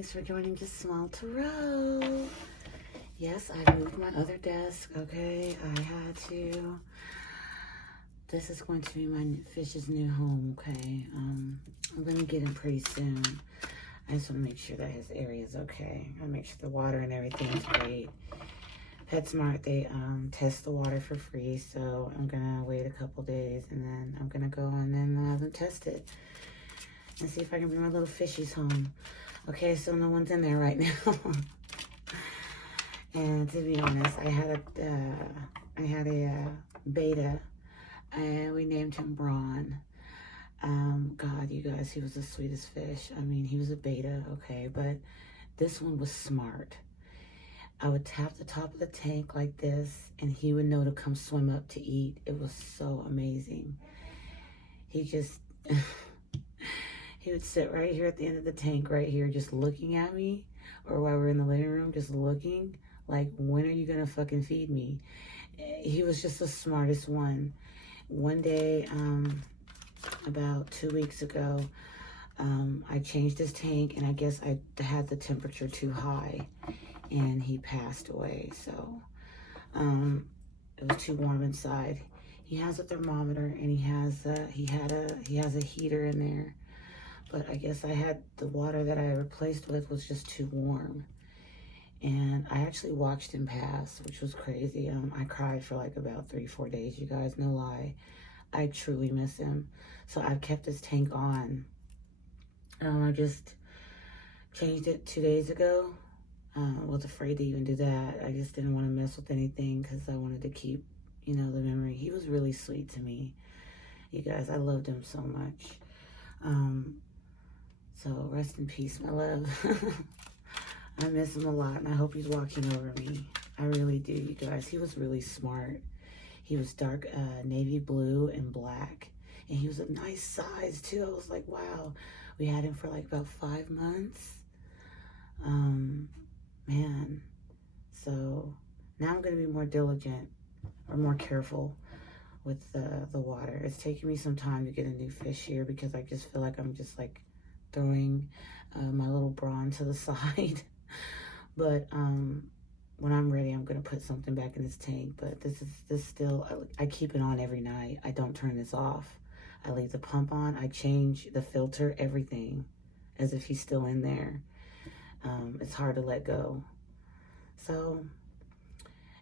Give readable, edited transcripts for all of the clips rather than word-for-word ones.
Thanks for joining Justsmile Tarot. Yes, I moved my other desk, okay? I had to. This is going to be my fish's new home, okay? I'm going to get him pretty soon. I just want to make sure that his area is okay. I make sure the water and everything is great. PetSmart, they test the water for free, so I'm going to wait a couple days, and then I'm going to go and then have them test it and see if I can bring my little fishies home. Okay, so no one's in there right now. And to be honest, I had a beta, and we named him Braun. God, you guys, he was the sweetest fish. I mean, he was a beta, okay, but this one was smart. I would tap the top of the tank like this, and he would know to come swim up to eat. It was so amazing. He just... He would sit right here at the end of the tank, right here, just looking at me, or while we're in the living room, just looking, like, when are you gonna fucking feed me? He was just the smartest one. One day, about 2 weeks ago, I changed his tank, and I guess I had the temperature too high, and he passed away. So, it was too warm inside. He has a thermometer, and he has a heater in there. But I guess I had the water that I replaced with was just too warm. And I actually watched him pass, which was crazy. I cried for like about 3-4 days, you guys, no lie. I truly miss him. So I've kept his tank on. I just changed it 2 days ago. Was afraid to even do that. I just didn't want to mess with anything because I wanted to keep, you know, the memory. He was really sweet to me. You guys, I loved him so much. So rest in peace, my love. I miss him a lot, and I hope he's watching over me. I really do, you guys. He was really smart. He was dark navy blue and black, and he was a nice size too. I was like, wow. We had him for like about 5 months. Man. So now I'm going to be more diligent or more careful with the water. It's taking me some time to get a new fish here because I just feel like I'm just like throwing my little Braun to the side. But when I'm ready, I'm gonna put something back in this tank. But this still, I keep it on every night. I don't turn this off. I leave the pump on. I change the filter, everything, as if he's still in there. It's hard to let go. So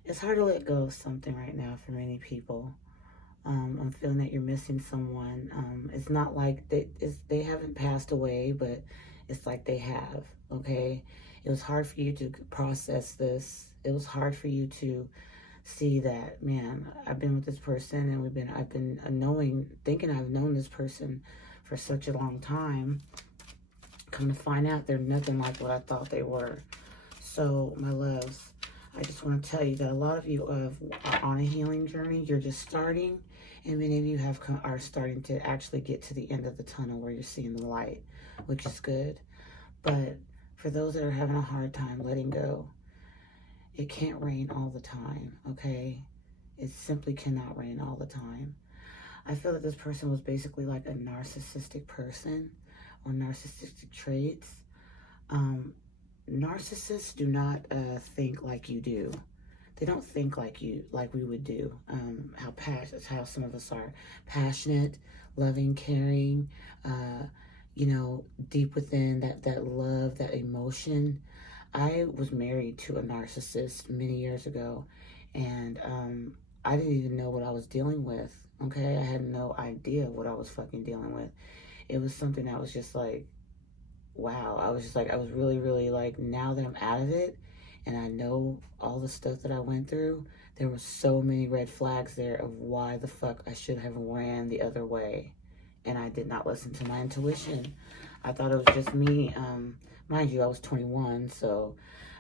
it's hard to let go of something right now for many people. I'm feeling that you're missing someone. It's not like they haven't passed away, but it's like they have, okay? It was hard for you to process this. It was hard for you to see that, man, I've been with this person, and I've been thinking I've known this person for such a long time. Come to find out, they're nothing like what I thought they were. So, my loves, I just want to tell you that a lot of you are on a healing journey. You're just starting. And many of you are starting to actually get to the end of the tunnel where you're seeing the light, which is good. But for those that are having a hard time letting go, it can't rain all the time, okay? It simply cannot rain all the time. I feel that this person was basically like a narcissistic person or narcissistic traits. Narcissists do not think like you do. They don't think like we would do. How some of us are passionate, loving, caring, you know, deep within that love, that emotion. I was married to a narcissist many years ago, and I didn't even know what I was dealing with. Okay, I had no idea what I was fucking dealing with. It was something that was just like, wow. I was really, really like, now that I'm out of it, and I know all the stuff that I went through, there were so many red flags there of why the fuck I should have ran the other way. And I did not listen to my intuition. I thought it was just me. Mind you, I was 21, so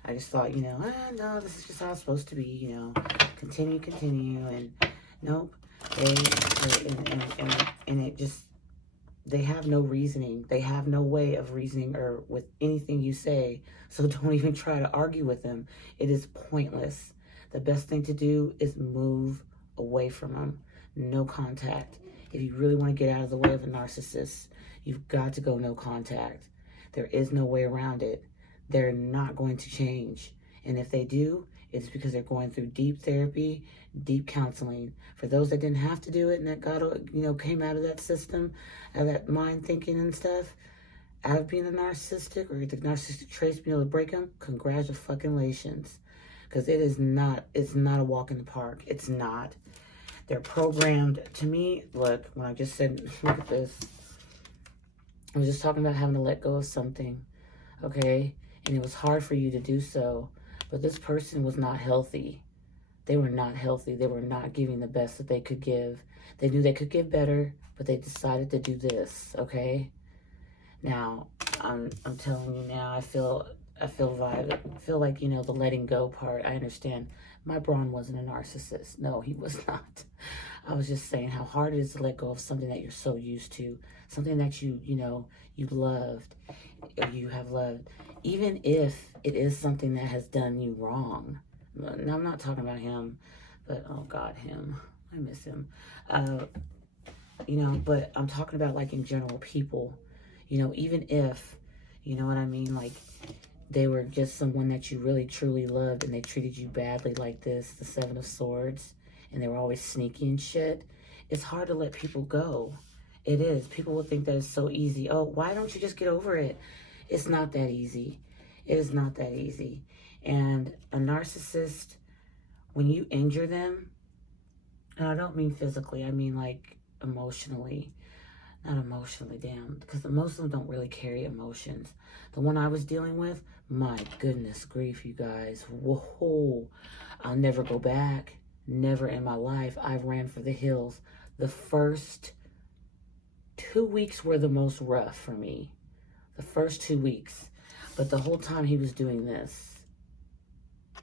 I just thought, you know, no, this is just how it's supposed to be, you know, continue, and nope. And it just, they have no reasoning. They have no way of reasoning or with anything you say. So don't even try to argue with them. It is pointless. The best thing to do is move away from them. No contact. If you really want to get out of the way of a narcissist, you've got to go no contact. There is no way around it. they're not going to change. And if they do, it's because they're going through deep therapy, deep counseling. For those that didn't have to do it and that got, came out of that system, out of that mind thinking and stuff, out of being a narcissistic or the narcissistic traits, being able to break them, congratulations. Because it's not a walk in the park. It's not. They're programmed. To me, look, when I just said, look at this. I was just talking about having to let go of something, okay? And it was hard for you to do so. But this person was not healthy. They were not healthy. They were not giving the best that they could give. They knew they could give better, but they decided to do this, okay? Now, I'm telling you now, I feel like, the letting go part. I understand. My Braun wasn't a narcissist. No, he was not. I was just saying how hard it is to let go of something that you're so used to, something that you loved, or you have loved, even if it is something that has done you wrong. Now, I'm not talking about him, but oh God, him. I miss him. But I'm talking about like in general people, even if, you know what I mean? Like they were just someone that you really truly loved and they treated you badly like this, the Seven of Swords, and they were always sneaky and shit. It's hard to let people go. It is. People will think that it's so easy. Oh, why don't you just get over it? It's not that easy. It is not that easy. And a narcissist, when you injure them, and I don't mean physically, I mean like emotionally. Not emotionally, damn, because most of them don't really carry emotions. The one I was dealing with, my goodness grief, you guys. Whoa. I'll never go back. Never in my life. I ran for the hills. The first 2 weeks were the most rough for me. The first 2 weeks. But the whole time he was doing this.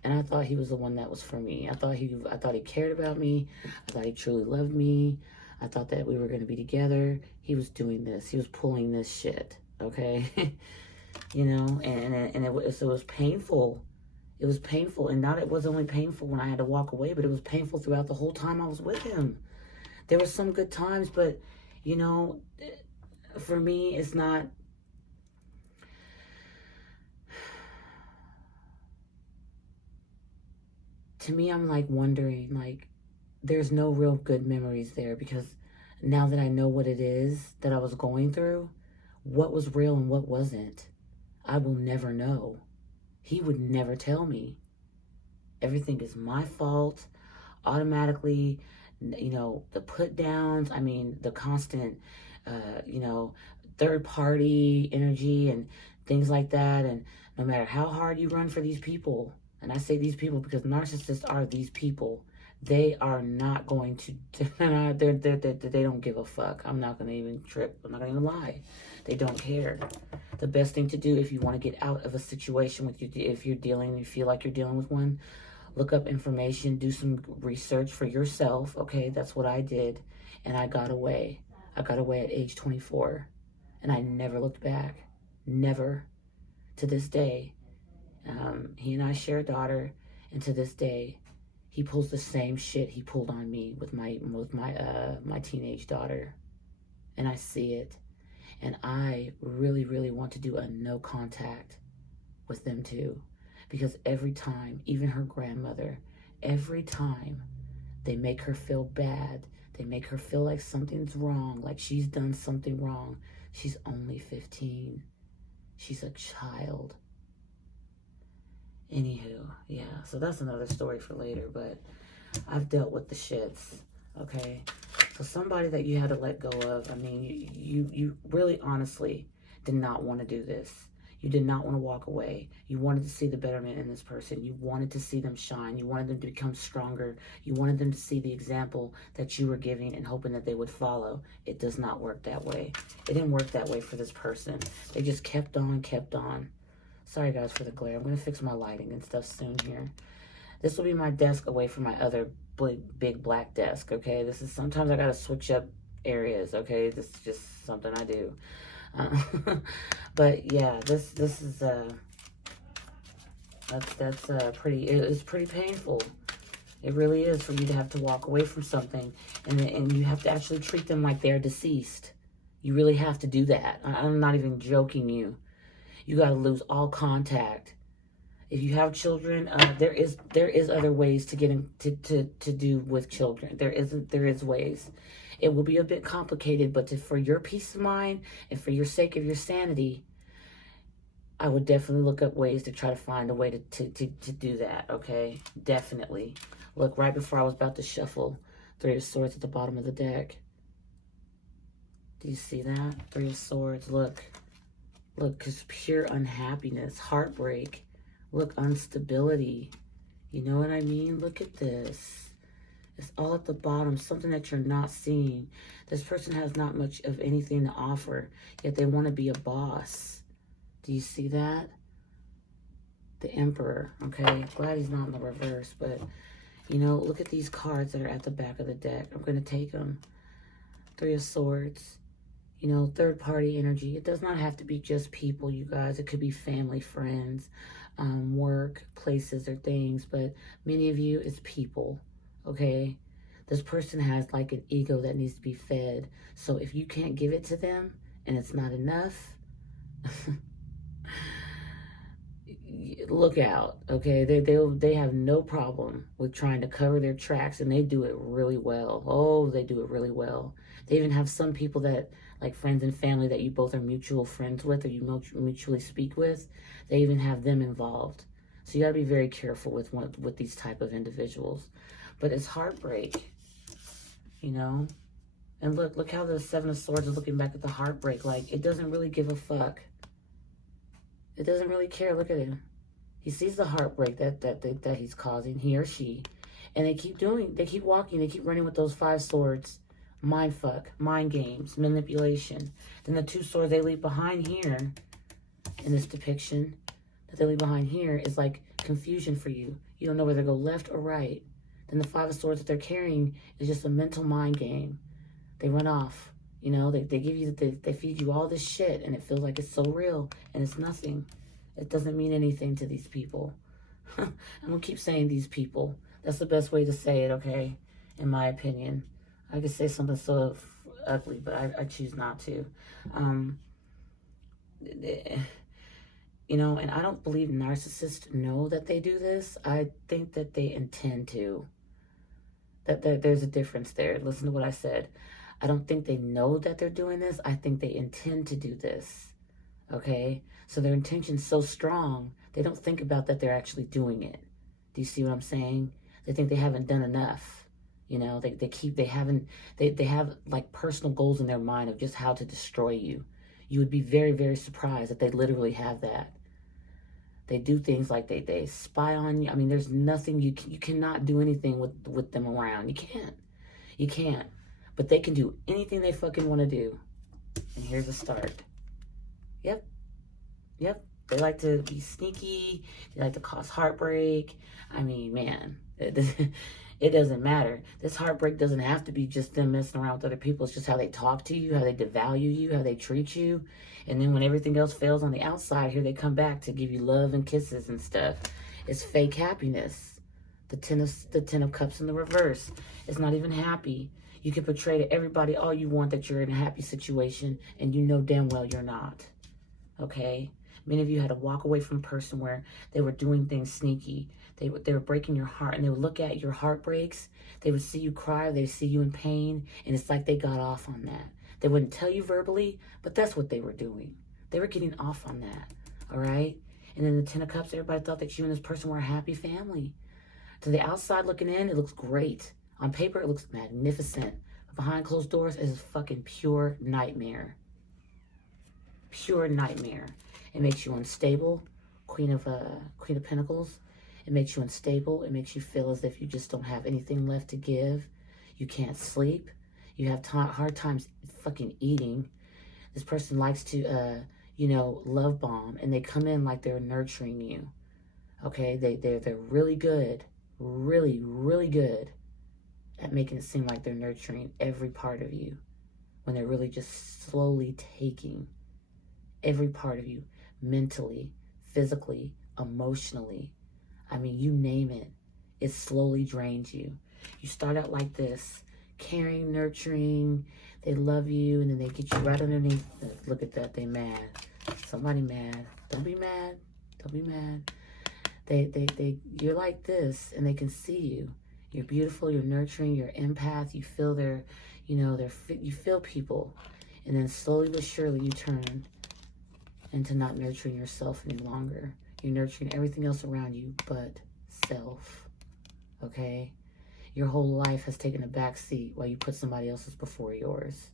And I thought he was the one that was for me. I thought he cared about me. I thought he truly loved me. I thought that we were going to be together. He was doing this. He was pulling this shit. Okay? And it was painful. It was painful. And it was only painful when I had to walk away, but it was painful throughout the whole time I was with him. There were some good times, but, for me, it's not... To me, I'm like wondering, like, there's no real good memories there, because now that I know what it is that I was going through, what was real and what wasn't, I will never know. He would never tell me. Everything is my fault. Automatically, the put downs, the constant, third party energy and things like that. And no matter how hard you run for these people, and I say these people because narcissists are these people, they are not going to, they don't give a fuck. I'm not going to even trip. I'm not going to even lie. They don't care. The best thing to do if you want to get out of a situation with you, if you feel like you're dealing with one, look up information, do some research for yourself. Okay, that's what I did. And I got away. I got away at age 24. And I never looked back. Never. To this day. He and I share a daughter. And to this day, he pulls the same shit he pulled on me with my teenage daughter. And I see it. And I really, really want to do a no contact with them too. Because every time, even her grandmother, every time they make her feel bad, they make her feel like something's wrong, like she's done something wrong. She's only 15. She's a child. Anywho, yeah, so that's another story for later, but I've dealt with the shits, okay? So somebody that you had to let go of, you really honestly did not want to do this. You did not want to walk away. You wanted to see the betterment in this person. You wanted to see them shine. You wanted them to become stronger. You wanted them to see the example that you were giving and hoping that they would follow. It does not work that way. It didn't work that way for this person. They just kept on, kept on. Sorry, guys, for the glare. I'm going to fix my lighting and stuff soon here. This will be my desk away from my other big black desk, okay? This is, sometimes I got to switch up areas, okay? This is just something I do. But yeah, this is that's pretty, it's pretty painful. It really is, for you to have to walk away from something, and you have to actually treat them like they're deceased. You really have to do that. I'm not even joking you. You got to lose all contact. If you have children, there is other ways to get in, to do with children. There is ways. It will be a bit complicated, but for your peace of mind and for your sake of your sanity, I would definitely look up ways to try to find a way to do that, okay? Definitely. Look, right before I was about to shuffle, Three of Swords at the bottom of the deck. Do you see that? Three of Swords, look. Look, because pure unhappiness, heartbreak. Look, instability. You know what I mean? Look at this. It's all at the bottom, something that you're not seeing. This person has not much of anything to offer, yet they want to be a boss. Do you see that? The Emperor, okay? Glad he's not in the reverse, but, you know, look at these cards that are at the back of the deck. I'm going to take them. Three of Swords. You know, third party energy. It does not have to be just people, you guys. It could be family, friends, work, places, or things. But many of you, it's people, okay? This person has like an ego that needs to be fed. So if you can't give it to them and it's not enough, look out, okay? They have no problem with trying to cover their tracks, and they do it really well. Oh, they do it really well. They even have some people that, like friends and family that you both are mutual friends with or you mutually speak with, they even have them involved. So you got to be very careful with these type of individuals. But it's heartbreak, you know? And look how the Seven of Swords is looking back at the heartbreak. Like, it doesn't really give a fuck. It doesn't really care. Look at him. He sees the heartbreak that he's causing, he or she. And they keep walking, they keep running with those 5 swords. Mind fuck, mind games, manipulation. Then the 2 swords they leave behind here in this depiction that they leave behind here is like confusion for you. You don't know whether to go left or right. Then the 5 of swords that they're carrying is just a mental mind game. They run off. You know, they give you, they feed you all this shit and it feels like it's so real and it's nothing. It doesn't mean anything to these people. I'm going to keep saying these people. That's the best way to say it, okay? In my opinion. I could say something so ugly, but I choose not to. You know, and I don't believe narcissists know that they do this. I think that they intend to. That there's a difference there. Listen to what I said. I don't think they know that they're doing this. I think they intend to do this. Okay? So their intention's so strong, they don't think about that they're actually doing it. Do you see what I'm saying? They think they haven't done enough. You know, they have like personal goals in their mind of just how to destroy you. You would be very, very surprised that they literally have that. They do things like they spy on you. I mean, there's nothing you cannot do anything with them around. You can't. But they can do anything they fucking want to do. And here's the start. Yep. They like to be sneaky. They like to cause heartbreak. I mean, man, it doesn't matter. This heartbreak doesn't have to be just them messing around with other people. It's just how they talk to you, how they devalue you, how they treat you. And then when everything else fails on the outside, here they come back to give you love and kisses and stuff. It's fake happiness. The ten of Cups in the reverse. It's not even happy. You can portray to everybody all you want that you're in a happy situation, and you know damn well you're not. Okay? Many of you had to walk away from a person where they were doing things sneaky. They were breaking your heart, and they would look at your heartbreaks. They would see you cry. They would see you in pain, and it's like they got off on that. They wouldn't tell you verbally, but that's what they were doing. They were getting off on that, all right? And then the Ten of Cups, everybody thought that you and this person were a happy family. To the outside looking in, it looks great. On paper, it looks magnificent. But behind closed doors, it is a fucking pure nightmare. Pure nightmare. It makes you unstable. Queen of Pentacles. It makes you unstable. It makes you feel as if you just don't have anything left to give. You can't sleep. You have hard times fucking eating. This person likes to, you know, love bomb. And they come in like they're nurturing you. Okay? They're really good. Really, really good at making it seem like they're nurturing every part of you. When they're really just slowly taking every part of you. Mentally, physically, emotionally. I mean, you name it. It slowly drains you. You start out like this, caring, nurturing. They love you, and then they get you right underneath. Look at that, they mad. Somebody mad. Don't be mad. Don't be mad. You're like this, and they can see you. You're beautiful, you're nurturing, you're empath, you feel their, you feel people. And then slowly but surely you turn into not nurturing yourself any longer. You're nurturing everything else around you but self, okay? Your whole life has taken a back seat while you put somebody else's before yours.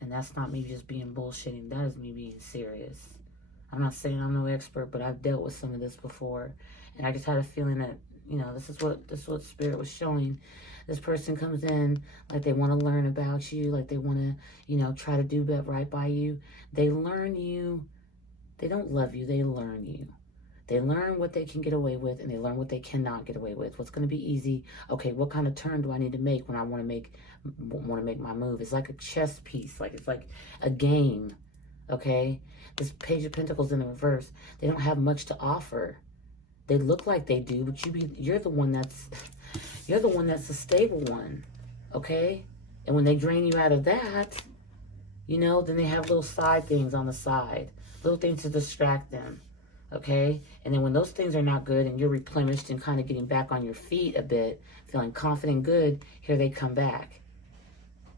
And that's not me just being bullshitting. That is me being serious. I'm not saying I'm no expert, but I've dealt with some of this before. And I just had a feeling that, this is what Spirit was showing. This person comes in like they want to learn about you, like they want to, try to do right by you. They learn you. They don't love you. They learn you. They learn what they can get away with, and they learn what they cannot get away with. What's going to be easy? Okay, what kind of turn do I need to make when I want to make my move? It's like a chess piece. It's like a game. Okay, this Page of Pentacles in the reverse. They don't have much to offer. They look like they do, but you're the one that's the stable one. Okay, and when they drain you out of that, then they have little side things on the side, little things to distract them. Okay, and then when those things are not good and you're replenished and kind of getting back on your feet a bit, feeling confident, good, here they come back.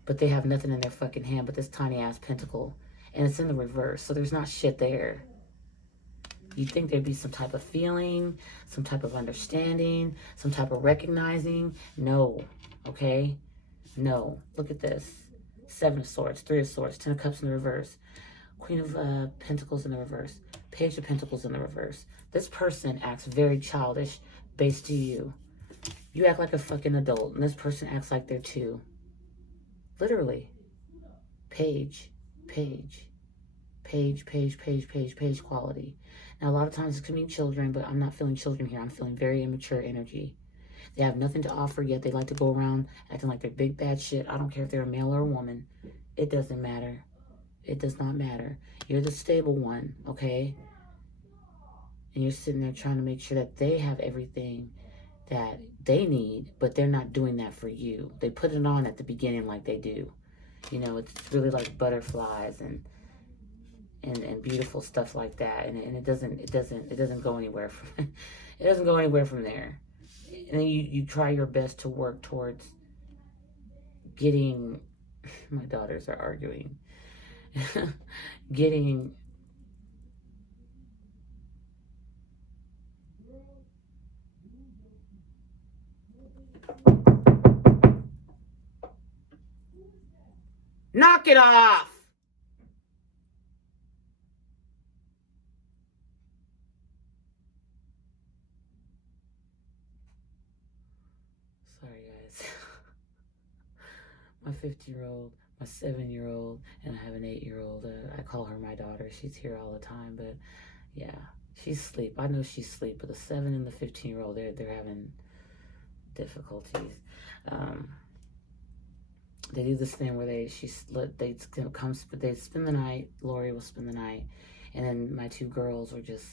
But they have nothing in their fucking hand but this tiny ass pentacle. And it's in the reverse, so there's not shit there. You'd think there'd be some type of feeling, some type of understanding, some type of recognizing. No, okay? No. Look at this. 7 of Swords, 3 of Swords, 10 of Cups in the reverse. Queen of Pentacles in the reverse. Page of Pentacles in the reverse. This person acts very childish based to you. You act like a fucking adult, and this person acts like they're 2. Literally. Page, page, page, page, page, page, page quality. Now, a lot of times it can mean children, but I'm not feeling children here. I'm feeling very immature energy. They have nothing to offer, yet they like to go around acting like they're big bad shit. I don't care if they're a male or a woman. It doesn't matter. It does not matter. You're the stable one, okay? And you're sitting there trying to make sure that they have everything that they need, but they're not doing that for you. They put it on at the beginning like they do. It's really like butterflies and beautiful stuff like that. And it doesn't go anywhere from it doesn't go anywhere from there. And then you try your best to work towards getting my daughters are arguing. Getting knock it off. Sorry, guys. My 15-year-old, my 7-year-old, and I have an 8-year-old. I call her my daughter. She's here all the time, but yeah, she's asleep. I know she's asleep, but the 7 and the 15-year-old, they're having difficulties. They do this thing where they spend the night. Lori will spend the night, and then my 2 girls are just.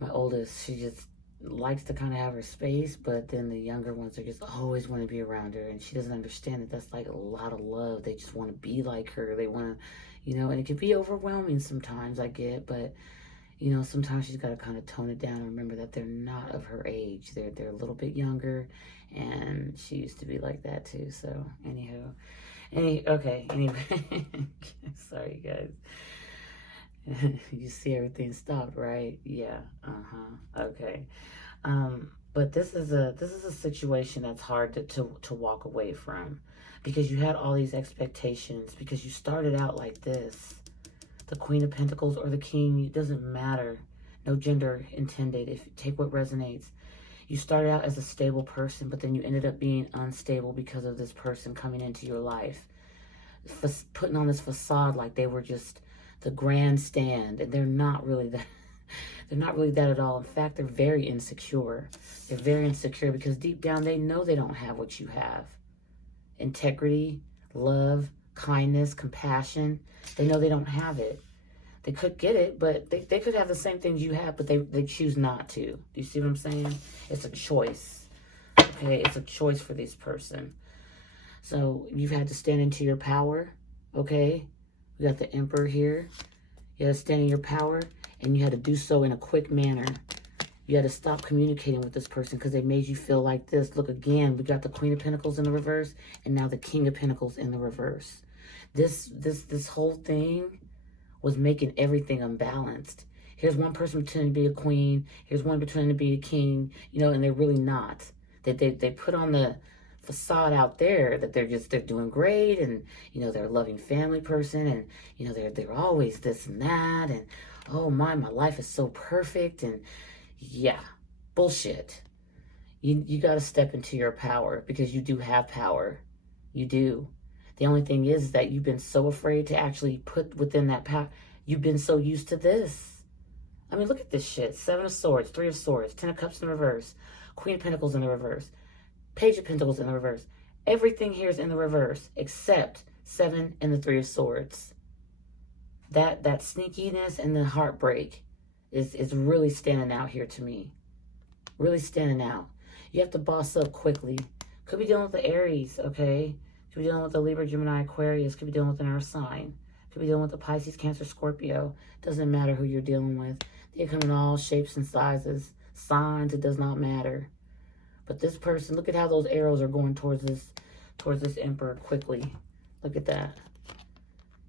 My oldest, she just likes to kind of have her space, but then the younger ones are just always want to be around her, and she doesn't understand that that's like a lot of love. They just want to be like her. They want to, and it can be overwhelming sometimes, I get, but sometimes she's got to kind of tone it down and remember that they're not of her age. They're a little bit younger, and she used to be like that too. So anyway, sorry guys. You see everything stopped, right? Yeah. Okay. But this is a situation that's hard to walk away from, because you had all these expectations, because you started out like this. The Queen of Pentacles or the King, it doesn't matter. No gender intended. If you take what resonates. You started out as a stable person, but then you ended up being unstable because of this person coming into your life. Putting on this facade like they were just the grandstand, and they're not really that. They're not really that at all. In fact, they're very insecure. They're very insecure because deep down they know they don't have what you have. Integrity, love, kindness, compassion. They know they don't have it. They could get it, but they could have the same things you have, but they choose not to. Do you see what I'm saying? It's a choice. Okay, it's a choice for this person. So you've had to stand into your power. okay? We got the Emperor here. You had to stand in your power, and you had to do so in a quick manner. You had to stop communicating with this person because they made you feel like this. Look, again, we got the Queen of Pentacles in the reverse, and now the King of Pentacles in the reverse. This whole thing was making everything unbalanced. Here's one person pretending to be a queen. Here's one pretending to be a king, you know, and they're really not. They put on the facade out there that they're doing great, and you know, they're a loving family person, and you know, they're always this and that, and oh my life is so perfect, and yeah, bullshit. You got to step into your power, because you do have power. You do. The only thing is that you've been so afraid to actually put within that power. You've been so used to this. I mean, look at this shit. 7 of Swords, 3 of Swords, 10 of Cups in the reverse, Queen of Pentacles in the reverse, Page of Pentacles in the reverse. Everything here is in the reverse except 7 and the 3 of Swords. That sneakiness and the heartbreak is really standing out here to me. Really standing out. You have to boss up quickly. Could be dealing with the Aries, okay? Could be dealing with the Libra, Gemini, Aquarius. Could be dealing with an earth sign. Could be dealing with the Pisces, Cancer, Scorpio. Doesn't matter who you're dealing with. They come in all shapes and sizes. Signs, it does not matter. But this person, look at how those arrows are going towards this Emperor quickly. Look at that.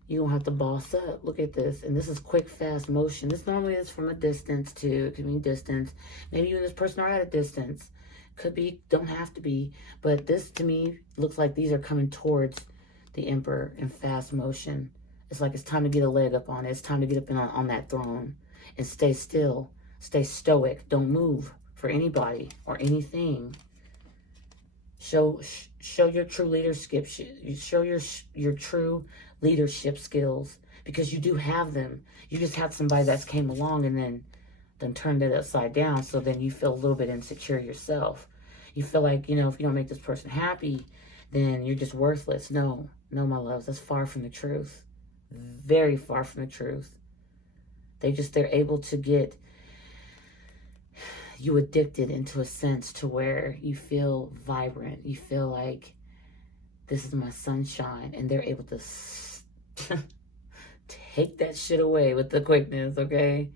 You don't have to boss up. Look at this. And this is quick, fast motion. This normally is from a distance too. It could mean distance. Maybe you and this person are at a distance. Could be, don't have to be. But this to me looks like these are coming towards the Emperor in fast motion. It's like it's time to get a leg up on it. It's time to get up on that throne and stay still. Stay stoic. Don't move for anybody or anything. Show your true leadership. Show your true leadership skills, because you do have them. You just had somebody that's came along and then turned it upside down, so then you feel a little bit insecure yourself. You feel like, you know, if you don't make this person happy, then you're just worthless. No, my loves, that's far from the truth. Very far from the truth. They're able to get you addicted into a sense to where you feel vibrant. You feel like this is my sunshine, and they're able to take that shit away with the quickness, okay?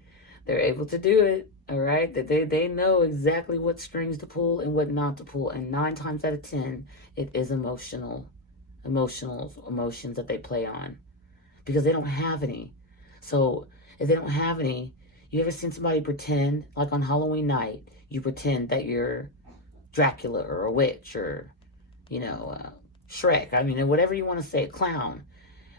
They're able to do it, all right? That they know exactly what strings to pull and what not to pull, and 9 times out of 10, it is emotions that they play on, because they don't have any. So if they don't have any, you ever seen somebody pretend, like on Halloween night, you pretend that you're Dracula or a witch or, you know, Shrek, I mean, whatever you want to say, clown.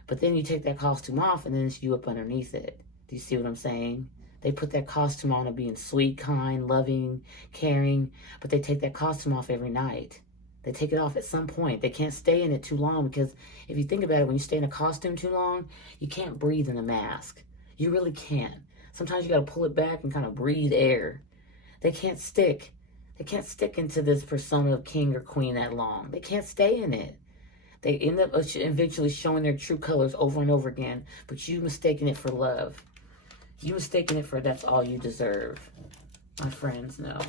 But then you take that costume off and then it's you up underneath it. Do you see what I'm saying? They put that costume on of being sweet, kind, loving, caring, but they take that costume off every night. They take it off at some point. They can't stay in it too long, because if you think about it, when you stay in a costume too long, you can't breathe in the mask. You really can't. Sometimes you got to pull it back and kind of breathe air. They can't stick. They can't stick into this persona of king or queen that long. They can't stay in it. They end up eventually showing their true colors over and over again, but you mistaken it for love. You mistaken it for that's all you deserve. My friends, no.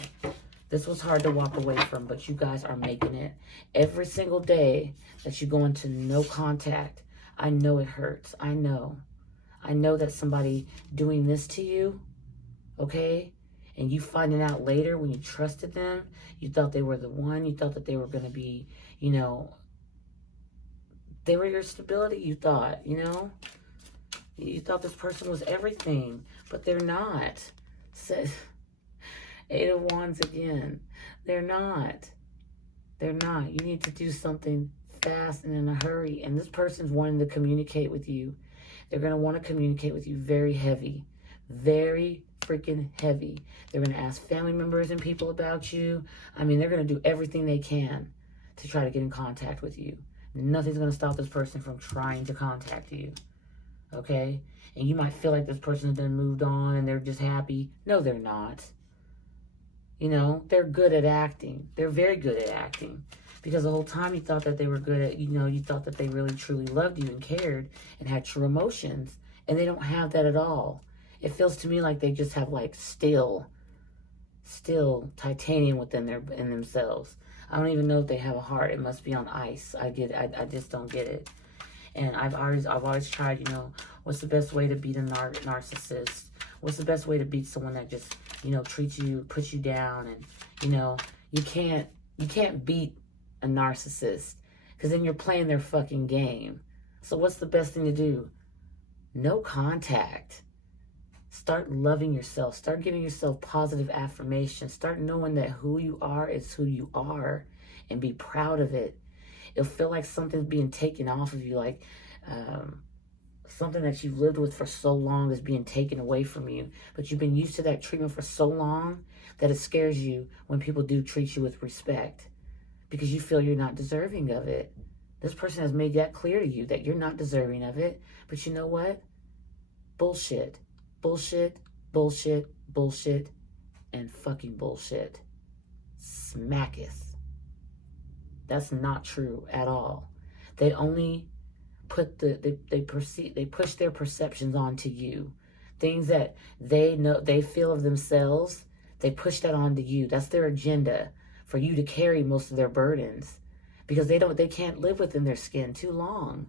This was hard to walk away from, but you guys are making it. Every single day that you go into no contact, I know it hurts. I know. I know that somebody doing this to you, okay? And you finding out later when you trusted them, you thought they were the one, you thought that they were going to be, you know, they were your stability, you thought, you know? You thought this person was everything, but they're not. 8 of Wands again. They're not. They're not. You need to do something fast and in a hurry. And this person's wanting to communicate with you. They're going to want to communicate with you very heavy. Very freaking heavy. They're going to ask family members and people about you. I mean, they're going to do everything they can to try to get in contact with you. Nothing's going to stop this person from trying to contact you. Okay? And you might feel like this person's been moved on and they're just happy. No, they're not. You know, they're good at acting. They're very good at acting. Because the whole time you thought that they were good at, you know, you thought that they really truly loved you and cared and had true emotions. And they don't have that at all. It feels to me like they just have like still titanium within in themselves. I don't even know if they have a heart. It must be on ice. I just don't get it. And I've always tried, you know, what's the best way to beat a narcissist? What's the best way to beat someone that just, you know, treats you, puts you down? And, you know, you can't beat a narcissist, because then you're playing their fucking game. So what's the best thing to do? No contact. Start loving yourself. Start giving yourself positive affirmations. Start knowing that who you are is who you are, and be proud of it. It'll feel like something's being taken off of you, like something that you've lived with for so long is being taken away from you. But you've been used to that treatment for so long that it scares you when people do treat you with respect, because you feel you're not deserving of it. This person has made that clear to you, that you're not deserving of it. But you know what? Bullshit. Bullshit, bullshit, bullshit, and fucking bullshit. Smacketh. That's not true at all. They only put they push their perceptions onto you. Things that they know, they feel of themselves, they push that onto you. That's their agenda, for you to carry most of their burdens, because they can't live within their skin too long.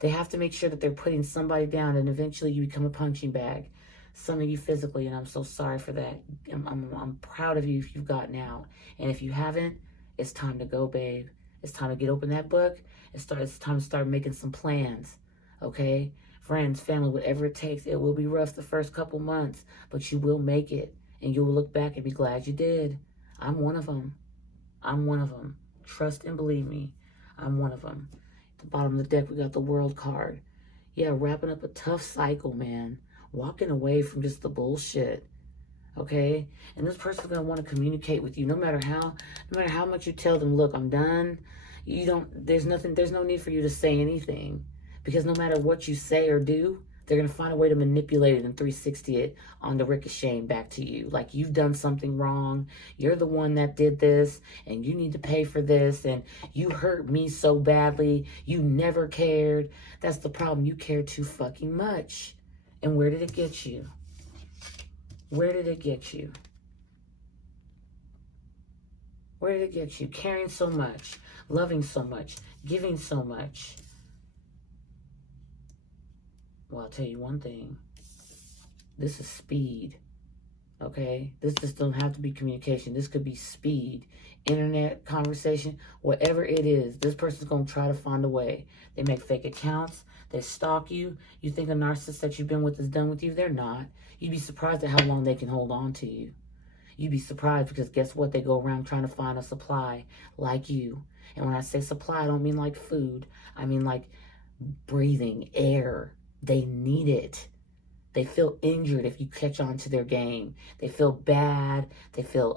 They have to make sure that they're putting somebody down, and eventually you become a punching bag. Some of you physically, and I'm so sorry for that. I'm proud of you if you've gotten out. And if you haven't, it's time to go, babe. It's time to get open that book. It's time to start making some plans, okay? Friends, family, whatever it takes. It will be rough the first couple months, but you will make it. And you will look back and be glad you did. I'm one of them. I'm one of them. Trust and believe me. I'm one of them. At the bottom of the deck, we got the World card. Yeah, wrapping up a tough cycle, man. Walking away from just the bullshit, okay? And this person's gonna want to communicate with you, no matter how much you tell them, look, I'm done. There's no need for you to say anything, because no matter what you say or do, they're gonna find a way to manipulate it and 360 it on the ricochet back to you. Like, you've done something wrong. You're the one that did this, and you need to pay for this, and you hurt me so badly. You never cared. That's the problem. You care too fucking much. And where did it get you? Where did it get you? Where did it get you? Caring so much, loving so much, giving so much. Well, I'll tell you one thing. This is speed, okay? This just don't have to be communication. This could be speed, internet, conversation, whatever it is. This person's going to try to find a way. They make fake accounts. They stalk you. You think a narcissist that you've been with is done with you? They're not. You'd be surprised at how long they can hold on to you. You'd be surprised, because guess what? They go around trying to find a supply like you. And when I say supply, I don't mean like food. I mean like breathing, air. They need it. They feel injured if you catch on to their game. They feel bad. They feel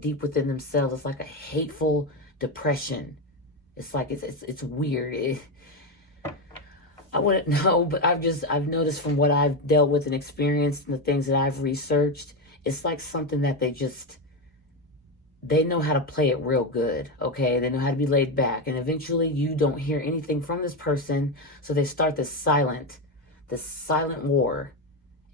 deep within themselves. It's like a hateful depression. It's like it's weird. I wouldn't know, but I've noticed from what I've dealt with and experienced and the things that I've researched, it's like something that they know how to play it real good, okay? They know how to be laid back, and eventually you don't hear anything from this person, so they start this silent war,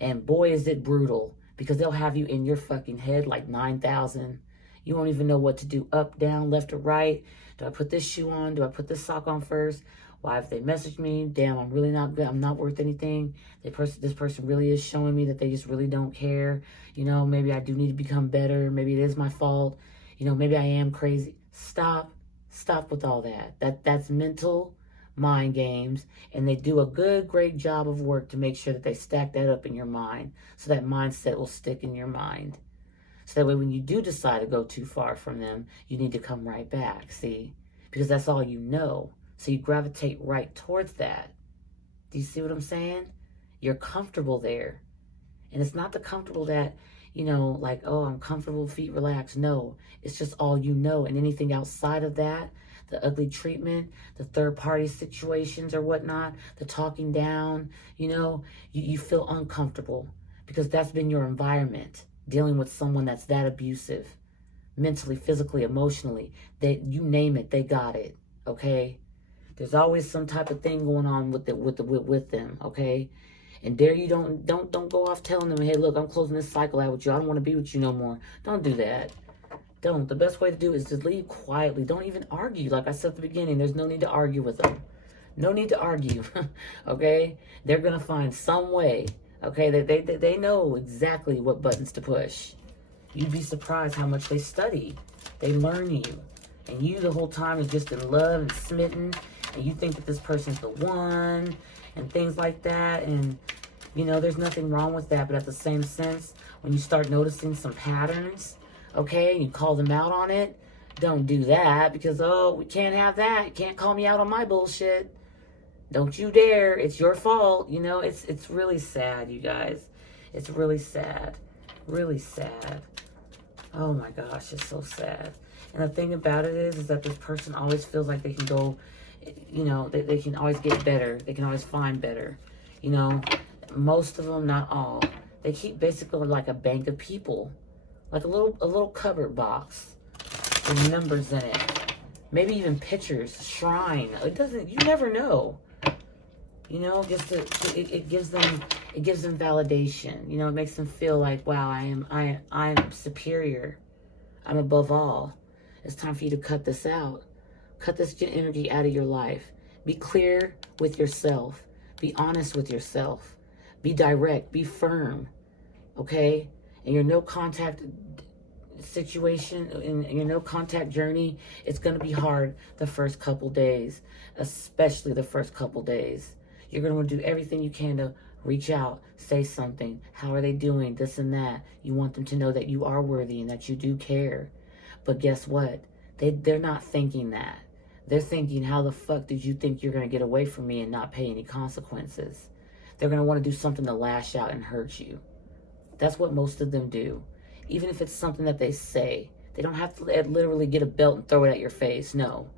and boy, is it brutal, because they'll have you in your fucking head like 9,000. You won't even know what to do, up, down, left, or right. Do I put this shoe on? Do I put this sock on first? Why, if they message me, damn, I'm really not good. I'm not worth anything. This person really is showing me that they just really don't care. You know, maybe I do need to become better. Maybe it is my fault. You know, maybe I am crazy. Stop with all that. That's mental mind games. And they do a great job of work to make sure that they stack that up in your mind, so that mindset will stick in your mind. So that way, when you do decide to go too far from them, you need to come right back, see? Because that's all you know. So you gravitate right towards that. Do you see what I'm saying? You're comfortable there. And it's not the comfortable that, you know, like, oh, I'm comfortable, feet relaxed. No, it's just all you know. And anything outside of that, the ugly treatment, the third-party situations or whatnot, the talking down, you know, you feel uncomfortable, because that's been your environment, dealing with someone that's that abusive, mentally, physically, emotionally. You name it, they got it, okay? There's always some type of thing going on with them, okay? And there you don't go off telling them, hey, look, I'm closing this cycle out with you. I don't want to be with you no more. Don't do that. Don't. The best way to do it is just leave quietly. Don't even argue. Like I said at the beginning, there's no need to argue with them. No need to argue, okay? They're going to find some way, okay? They know exactly what buttons to push. You'd be surprised how much they study. They learn you. And you the whole time is just in love and smitten. And you think that this person's the one. And things like that. And, you know, there's nothing wrong with that. But at the same sense, when you start noticing some patterns, okay, and you call them out on it, don't do that. Because, oh, we can't have that. You can't call me out on my bullshit. Don't you dare. It's your fault. You know, it's really sad, you guys. It's really sad. Really sad. Oh my gosh, it's so sad. And the thing about it is that this person always feels like they can go, you know, they can always get better. They can always find better. You know, most of them, not all. They keep basically like a bank of people. Like a little cupboard box with numbers in it. Maybe even pictures, shrine. It doesn't, you never know. You know, just it gives them validation. You know, it makes them feel like, wow, I'm superior. I'm above all. It's time for you to cut this out. Cut this energy out of your life. Be clear with yourself. Be honest with yourself. Be direct. Be firm. Okay? In your no contact situation, in your no contact journey, it's going to be hard the first couple days, especially the first couple days. You're going to want to do everything you can to reach out, say something. How are they doing? This and that. You want them to know that you are worthy and that you do care. But guess what? They're not thinking that. They're thinking, how the fuck did you think you're going to get away from me and not pay any consequences? They're going to want to do something to lash out and hurt you. That's what most of them do. Even if it's something that they say. They don't have to literally get a belt and throw it at your face. No.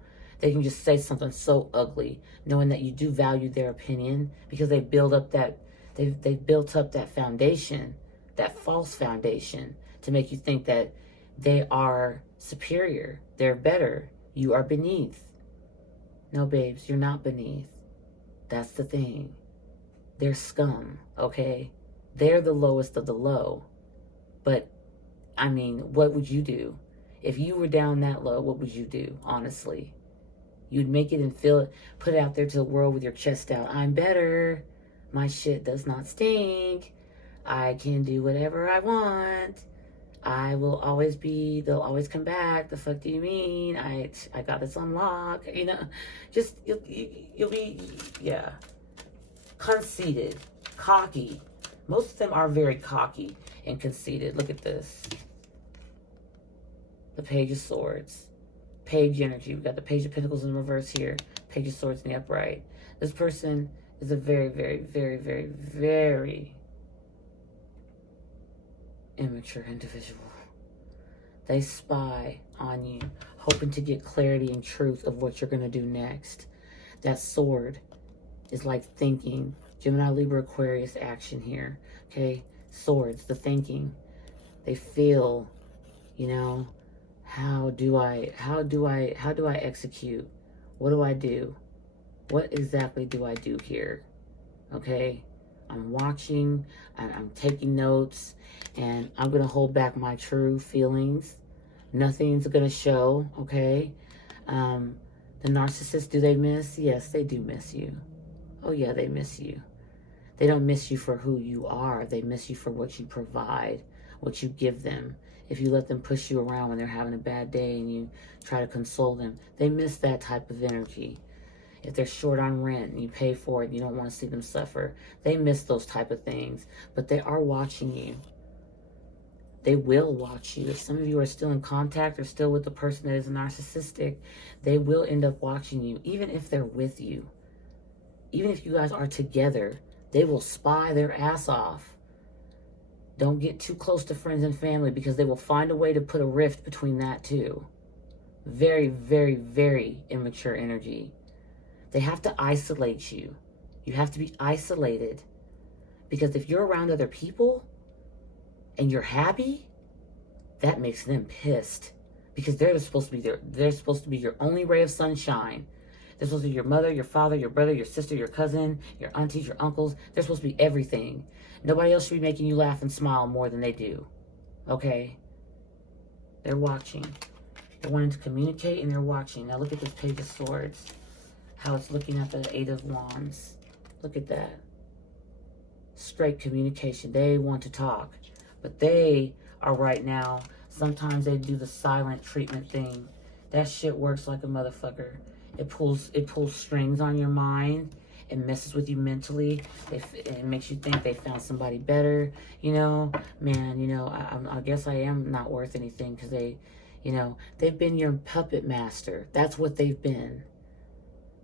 They can just say something so ugly, knowing that you do value their opinion, because they build up that, they've built up that foundation, that false foundation, to make you think that they are superior, they're better, you are beneath. No, babes, you're not beneath. That's the thing. They're scum, okay? They're the lowest of the low. But, I mean, what would you do? If you were down that low, what would you do, honestly? You'd make it and feel it, put it out there to the world with your chest out. I'm better. My shit does not stink. I can do whatever I want. I will always be, they'll always come back. The fuck do you mean? I got this on lock. You know, just, you'll be, yeah. Conceited, cocky. Most of them are very cocky and conceited. Look at this. The Page of Swords. Page energy. We've got the Page of Pentacles in reverse here. Page of Swords in the upright. This person is a very, very, very, very, very immature individual. They spy on you, hoping to get clarity and truth of what you're going to do next. That sword is like thinking. Gemini, Libra, Aquarius action here. Okay? Swords, the thinking. They feel, you know, how do I execute? What do I do? What exactly do I do here? Okay? I'm watching, I'm taking notes, and I'm going to hold back my true feelings. Nothing's going to show, okay? The narcissist, do they miss? Yes, they do miss you. Oh, yeah, they miss you. They don't miss you for who you are. They miss you for what you provide, what you give them. If you let them push you around when they're having a bad day and you try to console them, they miss that type of energy. If they're short on rent and you pay for it, you don't want to see them suffer. They miss those type of things. But they are watching you. They will watch you. If some of you are still in contact or still with the person that is narcissistic, they will end up watching you, even if they're with you. Even if you guys are together, they will spy their ass off. Don't get too close to friends and family, because they will find a way to put a rift between that too. Very, very, very immature energy. They have to isolate you. You have to be isolated. Because if you're around other people and you're happy, that makes them pissed. Because they're supposed to be your only ray of sunshine. They're supposed to be your mother, your father, your brother, your sister, your cousin, your aunties, your uncles. They're supposed to be everything. Nobody else should be making you laugh and smile more than they do. Okay? They're watching. They're wanting to communicate, and they're watching. Now look at this Page of Swords. how it's looking at the Eight of Wands. Look at that. Straight communication. They want to talk. But they are right now, sometimes they do the silent treatment thing. That shit works like a motherfucker. It pulls strings on your mind. It messes with you mentally. It makes you think they found somebody better. You know, man, you know, I guess I am not worth anything because they, you know, they've been your puppet master. That's what they've been.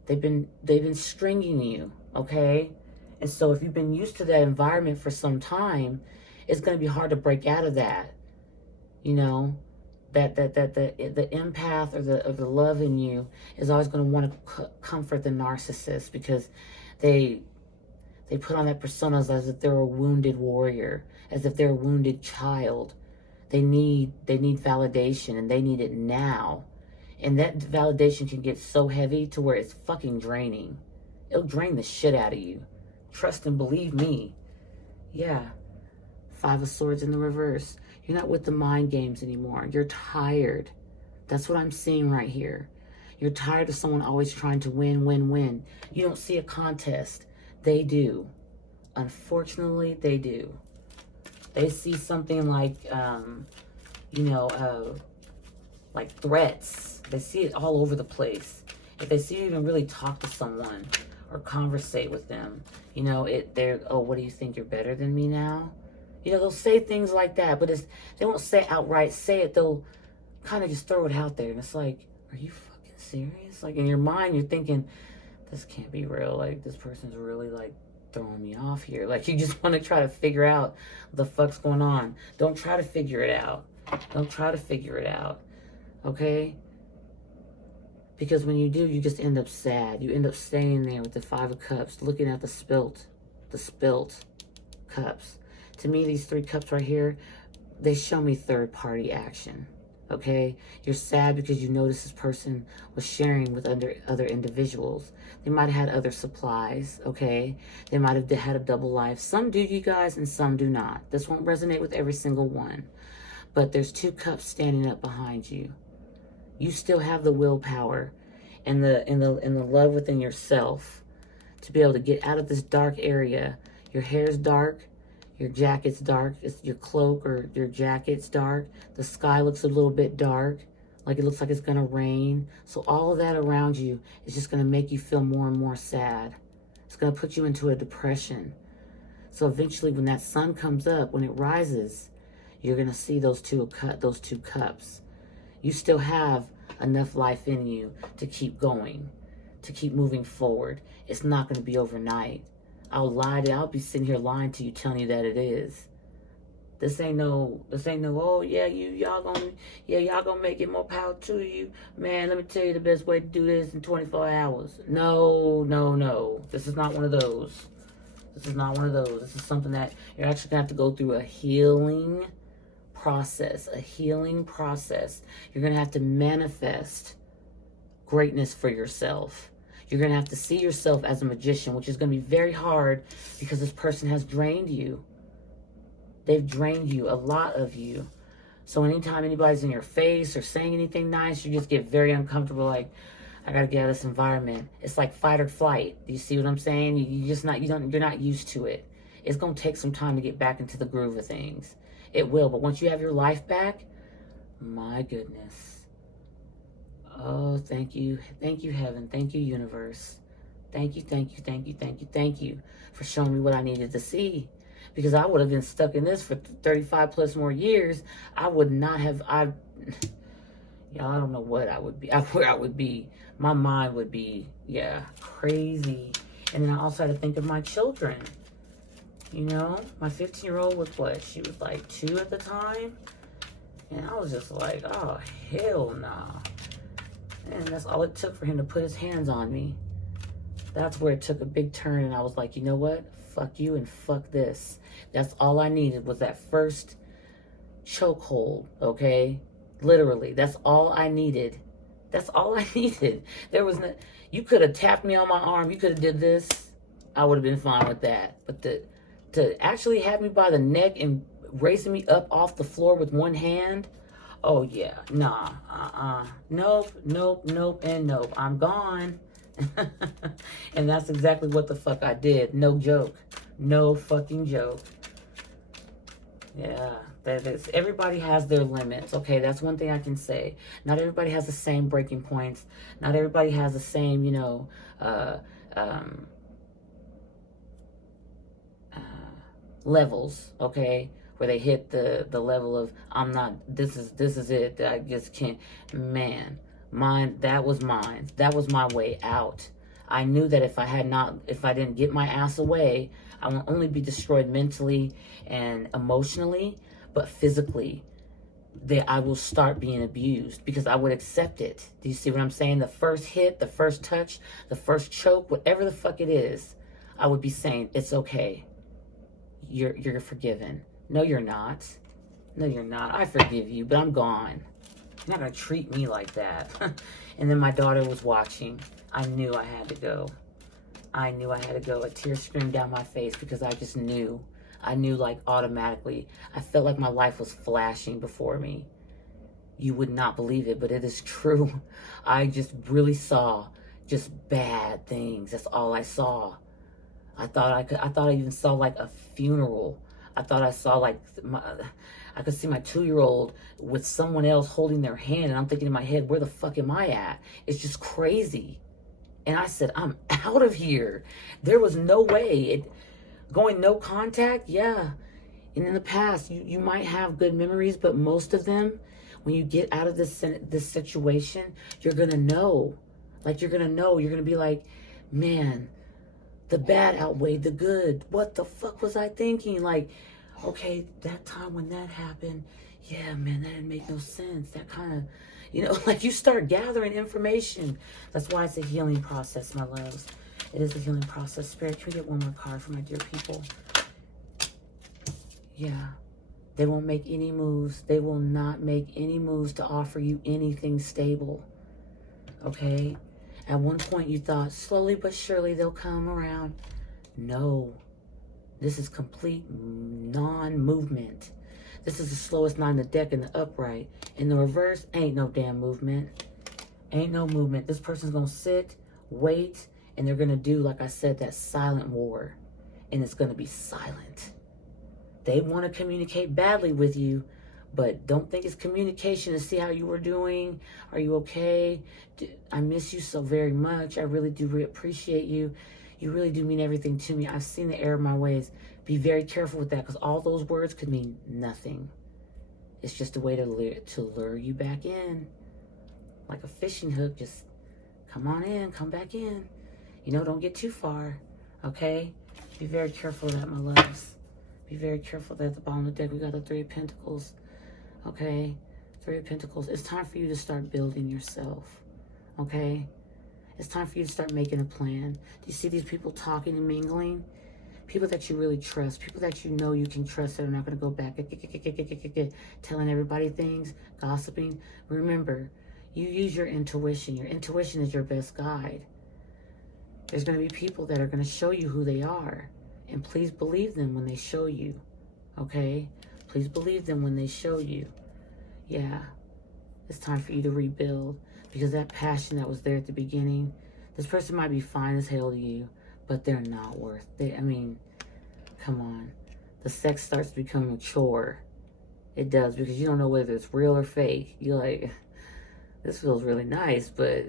They've been stringing you, okay? And so if you've been used to that environment for some time, it's going to be hard to break out of that. You know, that the empath or the love in you is always going to want to comfort the narcissist, because they put on that persona as if they're a wounded warrior, as if they're a wounded child. They need validation, and they need it now. And that validation can get so heavy to where it's fucking draining. It'll drain the shit out of you. Trust and believe me. Yeah. Five of Swords in the reverse. You're not with the mind games anymore. You're tired. That's what I'm seeing right here. You're tired of someone always trying to win, win, win. You don't see a contest. They do. Unfortunately, they do. They see something like, you know, like threats. They see it all over the place. If they see you even really talk to someone or conversate with them, you know, they're, oh, what do you think, you're better than me now? You know, they'll say things like that, but they won't say outright say it. They'll kind of just throw it out there. And it's like, are you fucking serious? Like, in your mind, you're thinking, this can't be real. Like, this person's really, like, throwing me off here. Like, you just want to try to figure out the fuck's going on. Don't try to figure it out. Don't try to figure it out. Okay? Because when you do, you just end up sad. You end up staying there with the Five of Cups, looking at the spilt cups. To me, these three cups right here, they show me third-party action, okay? You're sad because you noticed this person was sharing with other individuals. They might have had other supplies, okay? They might have had a double life. Some do, you guys, and some do not. This won't resonate with every single one. But there's two cups standing up behind you. You still have the willpower and the love within yourself to be able to get out of this dark area. Your hair's dark. Your jacket's dark. Your cloak or your jacket's dark. The sky looks a little bit dark, like it looks like it's going to rain. So all of that around you is just going to make you feel more and more sad. It's going to put you into a depression. So eventually when that sun comes up, when it rises, you're going to see those two cups. You still have enough life in you to keep going, to keep moving forward. It's not going to be overnight. I'll be sitting here lying to you, telling you that it is. This ain't no, oh yeah, y'all gonna make it, more power to you. Man, let me tell you the best way to do this in 24 hours. No. This is not one of those. This is not one of those. This is something that you're actually gonna have to go through a healing process. You're gonna have to manifest greatness for yourself. You're going to have to see yourself as a magician, which is going to be very hard because this person has drained you. They've drained you, a lot of you. So anytime anybody's in your face or saying anything nice, you just get very uncomfortable, like, I got to get out of this environment. It's like fight or flight. Do you see what I'm saying? You're not used to it. It's going to take some time to get back into the groove of things. It will, but once you have your life back, my goodness. Oh, thank you. Thank you, heaven. Thank you, universe. Thank you for showing me what I needed to see. Because I would have been stuck in this for 35 plus more years. I would not have, y'all, I don't know what I would be, where I would be. My mind would be, yeah, crazy. And then I also had to think of my children. You know, my 15-year-old was what? She was like 2 at the time. And I was just like, oh, hell nah. And that's all it took for him to put his hands on me. That's where it took a big turn. And I was like, you know what? Fuck you and fuck this. That's all I needed was that first chokehold, okay? Literally, that's all I needed. That's all I needed. There was no, you could have tapped me on my arm. You could have did this. I would have been fine with that. But to actually have me by the neck and raising me up off the floor with one hand, oh yeah, nah, nope, and nope. I'm gone. And that's exactly what the fuck I did. No joke. No fucking joke. Yeah, that is, everybody has their limits, okay? That's one thing I can say. Not everybody has the same breaking points. Not everybody has the same, you know, levels, okay? Where they hit the level of, I'm not, this is it. I just can't. Man, mine, that was mine. That was my way out. I knew that if I didn't get my ass away, I won't only be destroyed mentally and emotionally, but physically, that I will start being abused because I would accept it. Do you see what I'm saying? The first hit, the first touch, the first choke, whatever the fuck it is, I would be saying, it's okay. You're forgiven. No, you're not. No, you're not. I forgive you, but I'm gone. You're not going to treat me like that. And then my daughter was watching. I knew I had to go. I knew I had to go. A tear streamed down my face because I just knew. I knew, like, automatically. I felt like my life was flashing before me. You would not believe it, but it is true. I just really saw just bad things. That's all I saw. I thought I even saw like a funeral. I thought I saw like I could see my 2-year-old with someone else holding their hand, and I'm thinking in my head, where the fuck am I at? It's just crazy. And I said, I'm out of here. There was no way. Going no contact, yeah. And in the past, you might have good memories, but most of them, when you get out of this situation, you're gonna know. Like, you're gonna know. You're gonna be like, man, the bad outweighed the good. What the fuck was I thinking? Like, okay, that time when that happened, yeah, man, that didn't make no sense. That kind of, you know, like, you start gathering information. That's why it's a healing process, my loves. It is a healing process. Spirit, can we get one more card for my dear people? Yeah. They won't make any moves. They will not make any moves to offer you anything stable. Okay? At one point you thought, slowly but surely they'll come around. No. This is complete non-movement. This is the slowest 9 in the deck in the upright. In the reverse, ain't no damn movement. Ain't no movement. This person's going to sit, wait, and they're going to do, like I said, that silent war. And it's going to be silent. They want to communicate badly with you, but don't think it's communication to see how you were doing. Are you okay? I miss you so very much. I really do appreciate you. You really do mean everything to me. I've seen the error of my ways. Be very careful with that, because all those words could mean nothing. It's just a way to lure you back in. Like a fishing hook. Just come on in. Come back in. You know, don't get too far. Okay? Be very careful of that, my loves. Be very careful that at the bottom of the deck we got the 3 of Pentacles. Okay? 3 of Pentacles. It's time for you to start building yourself. Okay? It's time for you to start making a plan. Do you see these people talking and mingling? People that you really trust. People that you know you can trust that are not going to go back telling everybody things, gossiping. Remember, you use your intuition. Your intuition is your best guide. There's going to be people that are going to show you who they are. And please believe them when they show you. Okay? Please believe them when they show you. Yeah. It's time for you to rebuild. Because that passion that was there at the beginning, this person might be fine as hell to you, but they're not worth it. I mean, come on. The sex starts to become a chore. It does, because you don't know whether it's real or fake. You're like, this feels really nice, but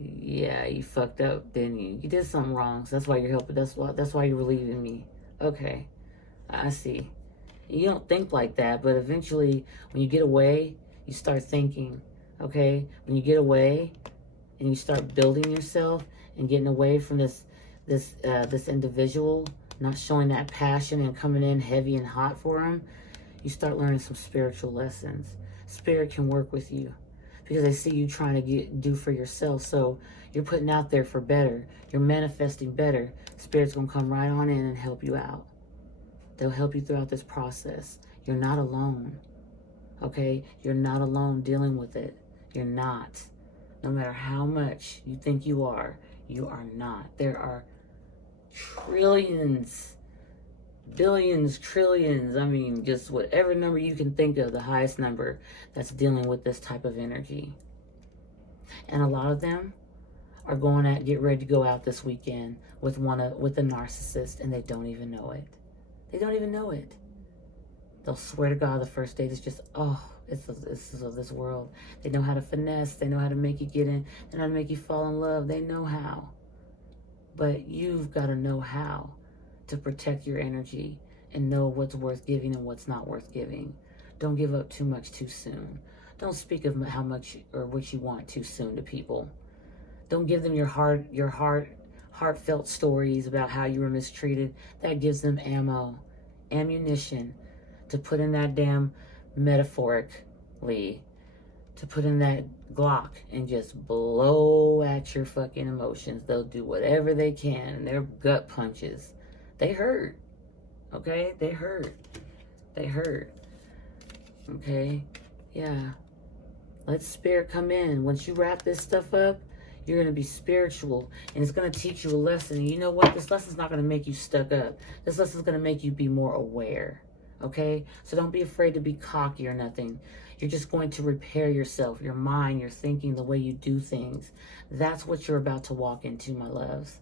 yeah, you fucked up, didn't you? You did something wrong, so that's why you're helping. That's why you're relieving me. Okay, I see. You don't think like that, but eventually, when you get away, you start thinking. Okay, when you get away and you start building yourself and getting away from this individual, not showing that passion and coming in heavy and hot for him, you start learning some spiritual lessons. Spirit can work with you because they see you trying to do for yourself. So you're putting out there for better. You're manifesting better. Spirit's going to come right on in and help you out. They'll help you throughout this process. You're not alone. Okay? You're not alone dealing with it. You're not. No matter how much you think you are not. There are trillions, billions, trillions, I mean, just whatever number you can think of, the highest number that's dealing with this type of energy. And a lot of them are get ready to go out this weekend with a narcissist, and they don't even know it. They don't even know it. They'll swear to God the first date is just, oh, it's of this world. They know how to finesse. They know how to make you get in. They know how to make you fall in love. They know how. But you've got to know how to protect your energy and know what's worth giving and what's not worth giving. Don't give up too much too soon. Don't speak of how much or what you want too soon to people. Don't give them your heartfelt stories about how you were mistreated. That gives them ammunition to put in that damn, metaphorically, to put in that Glock and just blow at your fucking emotions. They'll do whatever they can, and their gut punches. They hurt. Okay? They hurt. They hurt. Okay? Yeah. Let spirit come in. Once you wrap this stuff up, you're going to be spiritual, and it's going to teach you a lesson. And you know what? This lesson's not going to make you stuck up. This lesson's going to make you be more aware. Okay? So don't be afraid to be cocky or nothing. You're just going to repair yourself, your mind, your thinking, the way you do things. That's what you're about to walk into, my loves.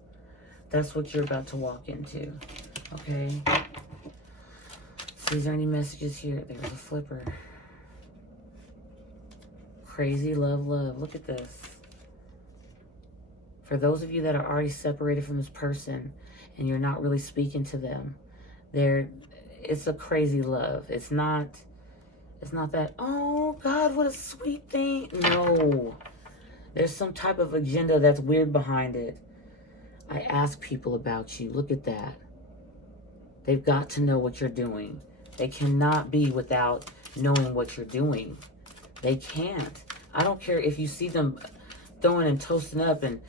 That's what you're about to walk into. Okay? So is there any messages here? There's a flipper. Crazy love, love. Look at this. For those of you that are already separated from this person and you're not really speaking to them, it's a crazy love. It's not that, oh God, what a sweet thing. No. There's some type of agenda that's weird behind it. I ask people about you. Look at that. They've got to know what you're doing. They cannot be without knowing what you're doing. They can't. I don't care if you see them throwing and toasting up and,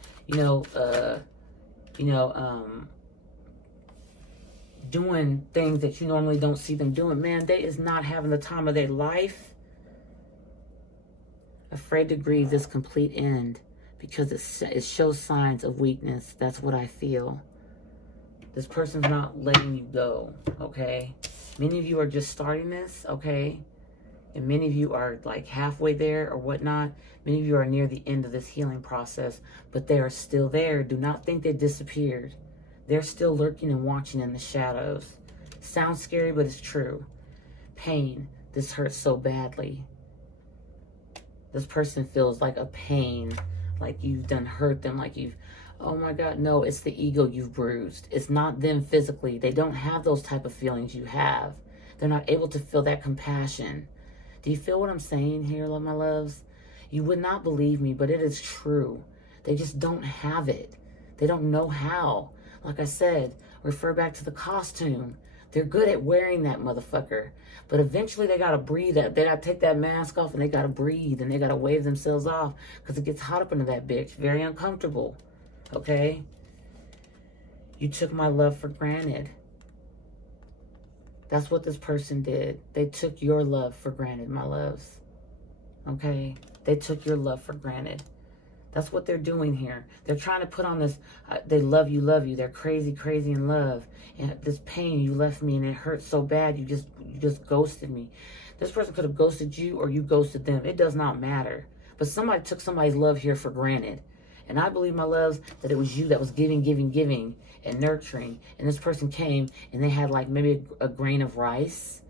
doing things that you normally don't see them doing. Man, they is not having the time of their life. Afraid to grieve this complete end because it shows signs of weakness. That's what I feel. This person's not letting you go, okay? Many of you are just starting this, okay? And many of you are like halfway there or whatnot. Many of you are near the end of this healing process, but they are still there. Do not think they disappeared. They're still lurking and watching in the shadows. Sounds scary, but it's true. Pain. This hurts so badly. This person feels like a pain, like you've done hurt them, like you've, oh my God, no, it's the ego you've bruised. It's not them physically. They don't have those type of feelings you have. They're not able to feel that compassion. Do you feel what I'm saying here, my loves? You would not believe me, but it is true. They just don't have it. They don't know how. Like I said, refer back to the costume. They're good at wearing that motherfucker. But eventually they got to breathe. They got to take that mask off and they got to breathe and they got to wave themselves off because it gets hot up into that bitch. Very uncomfortable. Okay? You took my love for granted. That's what this person did. They took your love for granted, my loves. Okay? They took your love for granted. That's what they're doing here. They're trying to put on this, they love you, love you. They're crazy, crazy in love. And this pain, you left me and it hurts so bad, you just ghosted me. This person could have ghosted you or you ghosted them. It does not matter. But somebody took somebody's love here for granted. And I believe, my loves, that it was you that was giving, giving, giving and nurturing. And this person came and they had like maybe a grain of rice.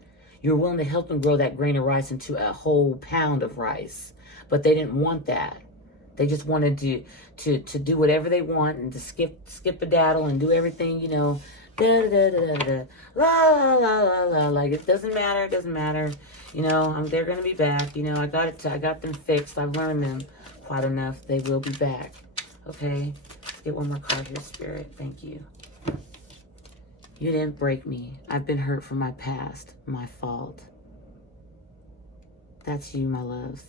You were willing to help them grow that grain of rice into a whole pound of rice. But they didn't want that. They just wanted to do whatever they want and to skip a daddle and do everything, da da da da da, la la la la. Like it doesn't matter, they're gonna be back. I got them fixed. I've learned them quite enough. They will be back. Okay, let's get one more card here, Spirit. Thank you. You didn't break me. I've been hurt from my past. My fault. That's you, my loves.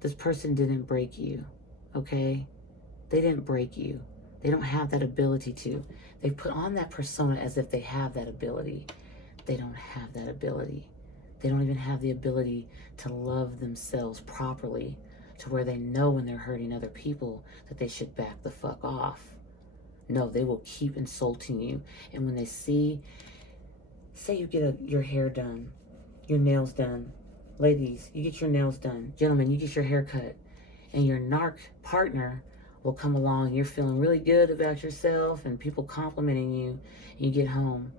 This person didn't break you. Okay? They didn't break you. They don't have that ability to. They put on that persona as if they have that ability. They don't have that ability. They don't even have the ability to love themselves properly to where they know when they're hurting other people that they should back the fuck off. No, they will keep insulting you. And when they say you get your hair done, your nails done. Ladies, you get your nails done. Gentlemen, you get your hair cut. And your narc partner will come along. You're feeling really good about yourself and people complimenting you, and you get home.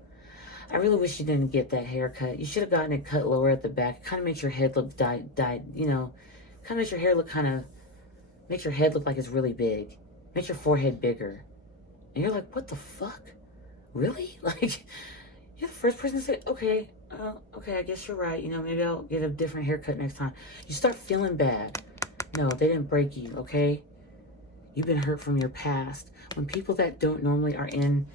I really wish you didn't get that haircut. You should have gotten it cut lower at the back. It kind of makes your head look you know, kind of makes your hair look makes your head look like it's really big. Makes your forehead bigger. And you're like, what the fuck? Really? Like, you're the first person to say, okay, I guess you're right. You know, maybe I'll get a different haircut next time. You start feeling bad. No, they didn't break you, okay? You've been hurt from your past. When people that don't normally are in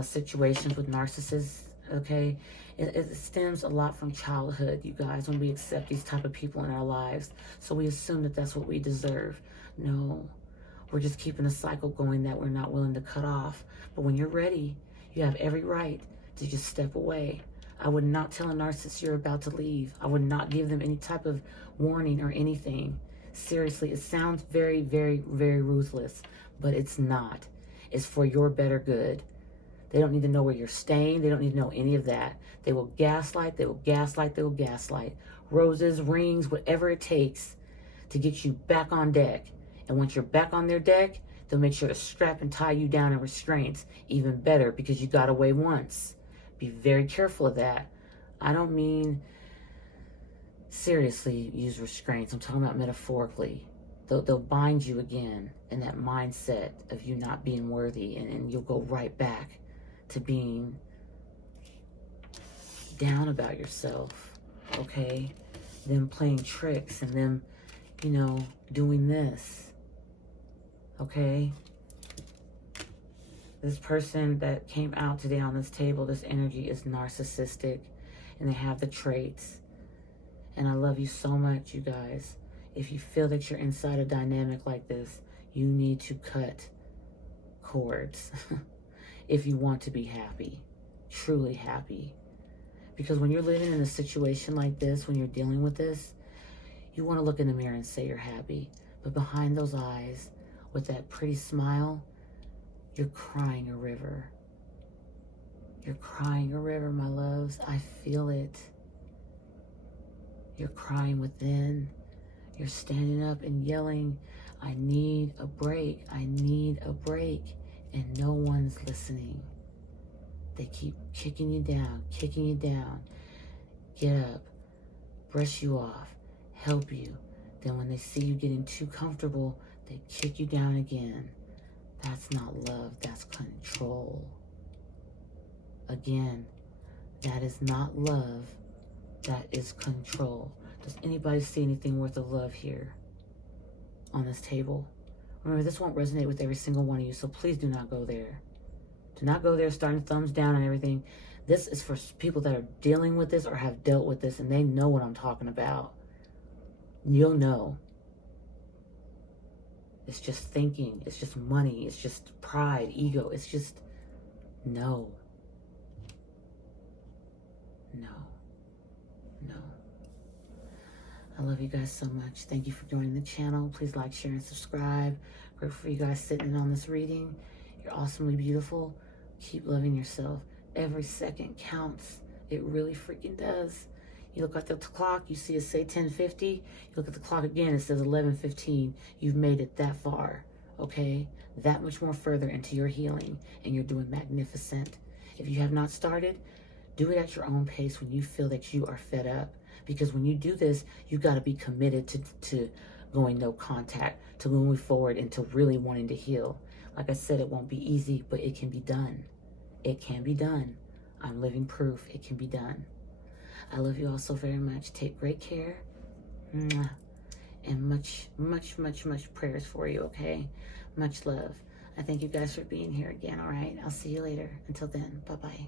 situations with narcissists, okay, it stems a lot from childhood, you guys, when we accept these type of people in our lives. So we assume that that's what we deserve. No, we're just keeping a cycle going that we're not willing to cut off. But when you're ready, you have every right to just step away. I would not tell a narcissist you're about to leave. I would not give them any type of warning or anything. Seriously, it sounds very, very, very ruthless, but it's not. It's for your better good. They don't need to know where you're staying. They don't need to know any of that. They will gaslight, they will gaslight, they will gaslight. Roses, rings, whatever it takes to get you back on deck. And once you're back on their deck, they'll make sure to strap and tie you down in restraints. Even better, because you got away once. Be very careful of that. I don't mean seriously use restraints. I'm talking about metaphorically. They'll bind you again in that mindset of you not being worthy, and you'll go right back to being down about yourself, okay? Them playing tricks and them, you know, doing this, okay? This person that came out today on this table, this energy is narcissistic, and they have the traits. And I love you so much, you guys. If you feel that you're inside a dynamic like this, you need to cut cords if you want to be happy, truly happy. Because when you're living in a situation like this, when you're dealing with this, you want to look in the mirror and say you're happy. But behind those eyes, with that pretty smile, you're crying a river. You're crying a river, my loves. I feel it. You're crying within. You're standing up and yelling, I need a break. I need a break. And no one's listening. They keep kicking you down, kicking you down. Get up, brush you off, help you. Then when they see you getting too comfortable, they kick you down again. That's not love, that's control. Again, that is not love, that is control. Does anybody see anything worth of love here on this table? Remember, this won't resonate with every single one of you, so please do not go there. Do not go there starting thumbs down and everything. This is for people that are dealing with this or have dealt with this, and they know what I'm talking about. You'll know. It's just thinking. It's just money. It's just pride, ego. It's just no. No. No. I love you guys so much. Thank you for joining the channel. Please like, share, and subscribe. Grateful for you guys sitting in on this reading. You're awesomely beautiful. Keep loving yourself. Every second counts. It really freaking does. You look at the clock, you see it say 10:50. You look at the clock again, it says 11:15. You've made it that far, okay? That much more further into your healing, and you're doing magnificent. If you have not started, do it at your own pace when you feel that you are fed up. Because when you do this, you got to be committed to going no contact, to moving forward, and to really wanting to heal. Like I said, it won't be easy, but it can be done. It can be done. I'm living proof it can be done. I love you all so very much. Take great care. Mwah. And much, much, much, much prayers for you, okay? Much love. I thank you guys for being here again, all right? I'll see you later. Until then, bye-bye.